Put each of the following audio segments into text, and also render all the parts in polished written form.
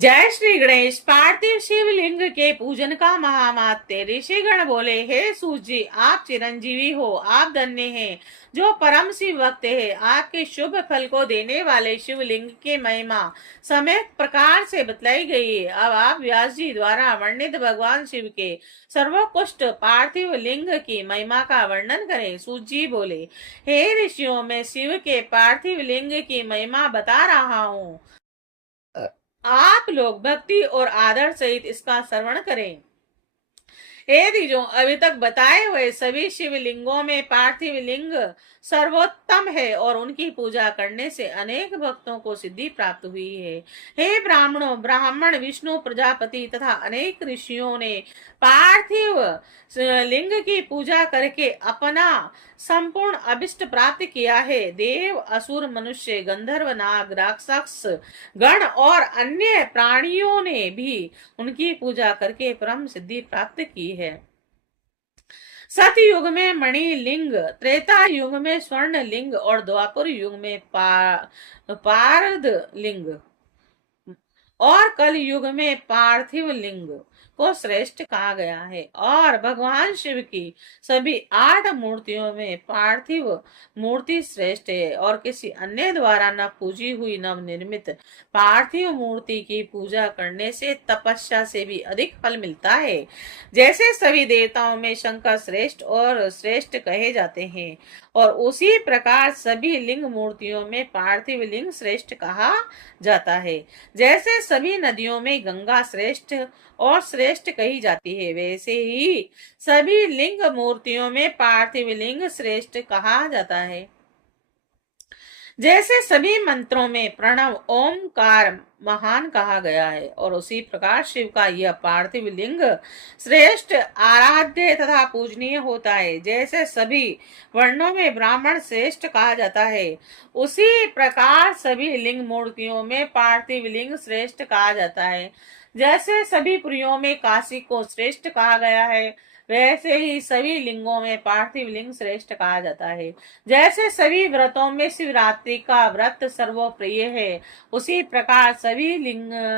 जय श्री गणेश। पार्थिव शिवलिंग के पूजन का महामात्य। ऋषिगण बोले, हे सूजी, आप चिरंजीवी हो, आप धन्य हैं जो परम शिव भक्त है। आपके शुभ फल को देने वाले शिवलिंग की महिमा समेत प्रकार से बतलाई गई है। अब आप व्यास जी द्वारा वर्णित भगवान शिव के सर्वोत्कृष्ट पार्थिव लिंग की महिमा का वर्णन करें। सूजी बोले, हे ऋषियों, मैं शिव के पार्थिव लिंग की महिमा बता रहा हूँ। आप लोग भक्ति और आदर सहित इसका श्रवण करें। हे द्विजों, अभी तक बताए हुए सभी शिवलिंगों में पार्थिव लिंग सर्वोत्तम है और उनकी पूजा करने से अनेक भक्तों को सिद्धि प्राप्त हुई है। हे ब्राह्मणों, ब्राह्मण, विष्णु, प्रजापति तथा अनेक ऋषियों ने पार्थिव लिंग की पूजा करके अपना संपूर्ण अभिष्ट प्राप्त किया है। देव, असुर, मनुष्य, गंधर्व, नाग, राक्षस गण और अन्य प्राणियों ने भी उनकी पूजा करके परम सिद्धि प्राप्त की है। सतयुग में मणि लिंग, त्रेता युग में स्वर्ण लिंग और द्वापर युग में पारद लिंग और कल युग में पार्थिव लिंग को श्रेष्ठ कहा गया है। और भगवान शिव की सभी 8 मूर्तियों में पार्थिव मूर्ति श्रेष्ठ है और किसी अन्य द्वारा न पूजी हुई नव निर्मित पार्थिव मूर्ति की पूजा करने से तपस्या से भी अधिक फल मिलता है। जैसे सभी देवताओं में शंकर श्रेष्ठ और श्रेष्ठ कहे जाते हैं, और उसी प्रकार सभी लिंग मूर्तियों में पार्थिव लिंग श्रेष्ठ कहा जाता है। जैसे सभी नदियों में गंगा श्रेष्ठ और श्रेष्ठ कही जाती है, वैसे ही सभी लिंग मूर्तियों में पार्थिव लिंग श्रेष्ठ कहा जाता है। जैसे सभी मंत्रों में प्रणव ओमकार महान कहा गया है, और उसी प्रकार शिव का यह पार्थिव लिंग श्रेष्ठ, आराध्य तथा पूजनीय होता है। जैसे सभी वर्णों में ब्राह्मण श्रेष्ठ कहा जाता है, उसी प्रकार सभी लिंग मूर्तियों में पार्थिव लिंग श्रेष्ठ कहा जाता है। जैसे सभी पुरियों में काशी को श्रेष्ठ कहा गया है, वैसे ही सभी लिंगों में पार्थिव लिंग श्रेष्ठ कहा जाता है। जैसे सभी व्रतों में शिवरात्रि का व्रत सर्वप्रिय है, उसी प्रकार सभी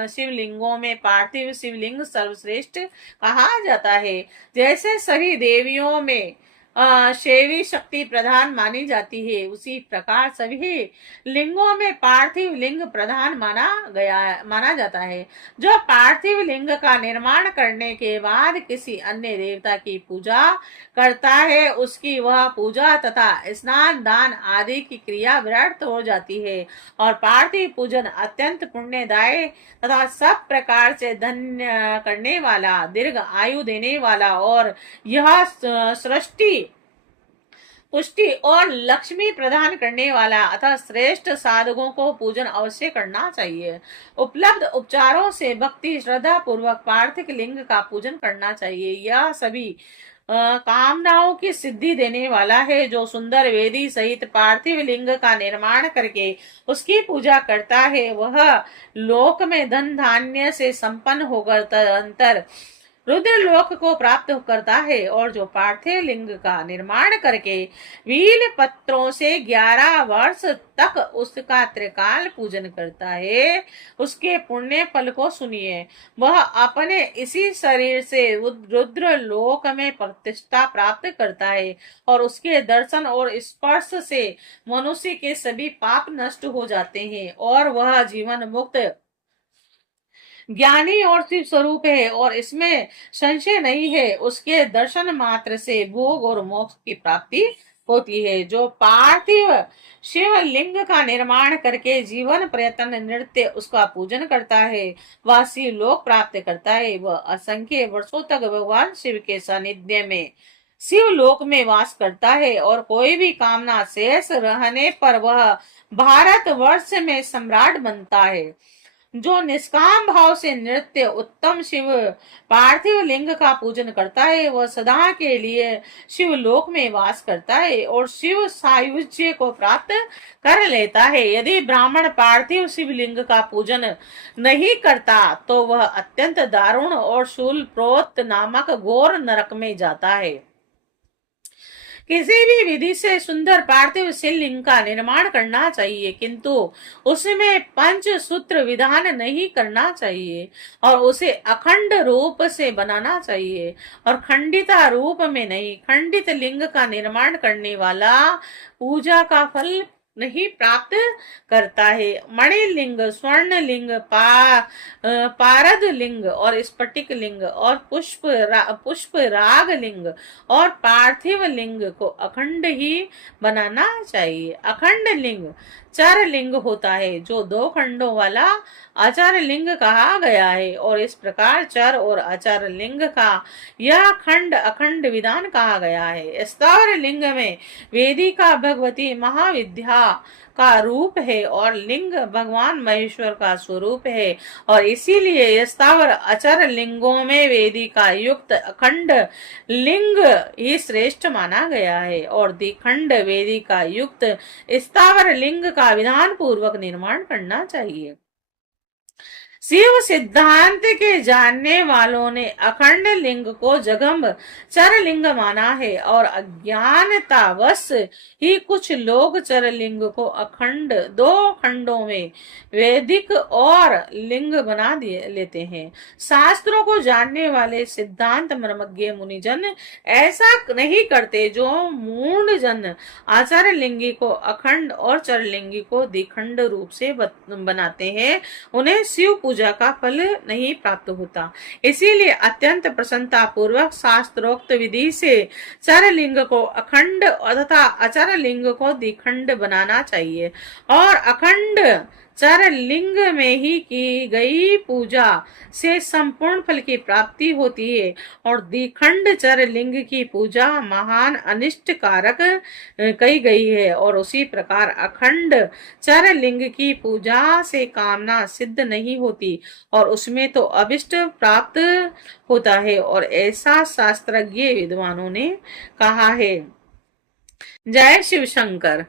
शिवलिंगों में पार्थिव शिवलिंग सर्वश्रेष्ठ कहा जाता है। जैसे सभी देवियों में शैवी शक्ति प्रधान मानी जाती है, उसी प्रकार सभी लिंगों में पार्थिव लिंग प्रधान माना जाता है। जो पार्थिव लिंग का निर्माण करने के बाद किसी अन्य देवता की पूजा करता है, उसकी वह पूजा तथा स्नान दान आदि की क्रिया व्यर्थ हो जाती है, और पार्थिव पूजन अत्यंत पुण्यदायी तथा सब प्रकार से धन्य करने वाला, दीर्घ आयु देने वाला और यह सृष्टि पुष्टि और लक्ष्मी प्रदान करने वाला अतः श्रेष्ठ साधकों को पूजन अवश्य करना चाहिए। उपलब्ध उपचारों से भक्ति श्रद्धा पूर्वक पार्थिव लिंग का पूजन करना चाहिए। यह सभी कामनाओं की सिद्धि देने वाला है। जो सुंदर वेदी सहित पार्थिव लिंग का निर्माण करके उसकी पूजा करता है, वह लोक में धन धान्य से संपन्न होकर तदंतर रुद्र लोक को प्राप्त करता है। और जो पार्थिव लिंग का निर्माण करके वील पत्रों से 11 वर्ष तक उसका त्रिकाल पूजन करता है, उसके पुण्य फल को सुनिए। वह अपने इसी शरीर से रुद्र लोक में प्रतिष्ठा प्राप्त करता है, और उसके दर्शन और स्पर्श से मनुष्य के सभी पाप नष्ट हो जाते हैं, और वह जीवन मुक्त ज्ञानी और शिव स्वरूप है, और इसमें संशय नहीं है। उसके दर्शन मात्र से भोग और मोक्ष की प्राप्ति होती है। जो पार्थिव शिव लिंग का निर्माण करके जीवन प्रयत्न नृत्य उसका पूजन करता है, वह शिव लोक प्राप्त करता है। वह असंख्य वर्षों तक भगवान शिव के सानिध्य में शिव लोक में वास करता है, और कोई भी कामना शेष रहने पर वह भारत वर्ष में सम्राट बनता है। जो निष्काम भाव से नृत्य उत्तम शिव पार्थिव लिंग का पूजन करता है, वह सदा के लिए शिव लोक में वास करता है और शिव सायुज्य को प्राप्त कर लेता है। यदि ब्राह्मण पार्थिव शिवलिंग का पूजन नहीं करता, तो वह अत्यंत दारुण और शूल प्रोत नामक घोर नरक में जाता है। किसी भी विधि से सुंदर पार्थिव शिवलिंग का निर्माण करना चाहिए, किंतु उसमें पंच सूत्र विधान नहीं करना चाहिए और उसे अखंड रूप से बनाना चाहिए और खंडिता रूप में नहीं। खंडित लिंग का निर्माण करने वाला पूजा का फल नहीं प्राप्त करता है। मणिलिंग, स्वर्ण लिंग, पारद लिंग और स्फटिक लिंग और पुष्प राग लिंग और पार्थिव लिंग को अखंड ही बनाना चाहिए। अखंड लिंग चर लिंग होता है, जो 2 खंडों वाला आचार लिंग कहा गया है, और इस प्रकार चर और आचार लिंग का यह खंड अखंड विधान कहा गया है। स्थावर लिंग में वेदिका भगवती महाविद्या का रूप है और लिंग भगवान महेश्वर का स्वरूप है, और इसीलिए स्थावर अचर लिंगों में वेदिका युक्त अखंड लिंग ही श्रेष्ठ माना गया है, और द्विखंड वेदिका युक्त स्थावर लिंग का विधान पूर्वक निर्माण करना चाहिए। शिव सिद्धांत के जानने वालों ने अखंड लिंग को जगम चर लिंग माना है, और अज्ञानतावश ही कुछ लोग चर लिंग को अखंड 2 खंडों में वैदिक और लिंग बना लेते हैं। शास्त्रों को जानने वाले सिद्धांत मर्मज्ञ मुनिजन ऐसा नहीं करते। जो मूढ़ जन आचार्य लिंगी को अखंड और चर लिंगी को द्विखंड रूप से बनाते हैं, उन्हें शिव पूजा का फल नहीं प्राप्त होता। इसीलिए अत्यंत प्रसन्नता पूर्वक शास्त्रोक्त विधि से चर लिंग को अखंड तथा अचर लिंग को द्विखंड बनाना चाहिए, और अखंड चर लिंग में ही की गई पूजा से संपूर्ण फल की प्राप्ति होती है, और द्विखंड चर लिंग की पूजा महान अनिष्ट कारक कही गई है, और उसी प्रकार अखंड चर लिंग की पूजा से कामना सिद्ध नहीं होती और उसमें तो अभिष्ट प्राप्त होता है, और ऐसा शास्त्रज्ञ विद्वानों ने कहा है। जय शिव शंकर।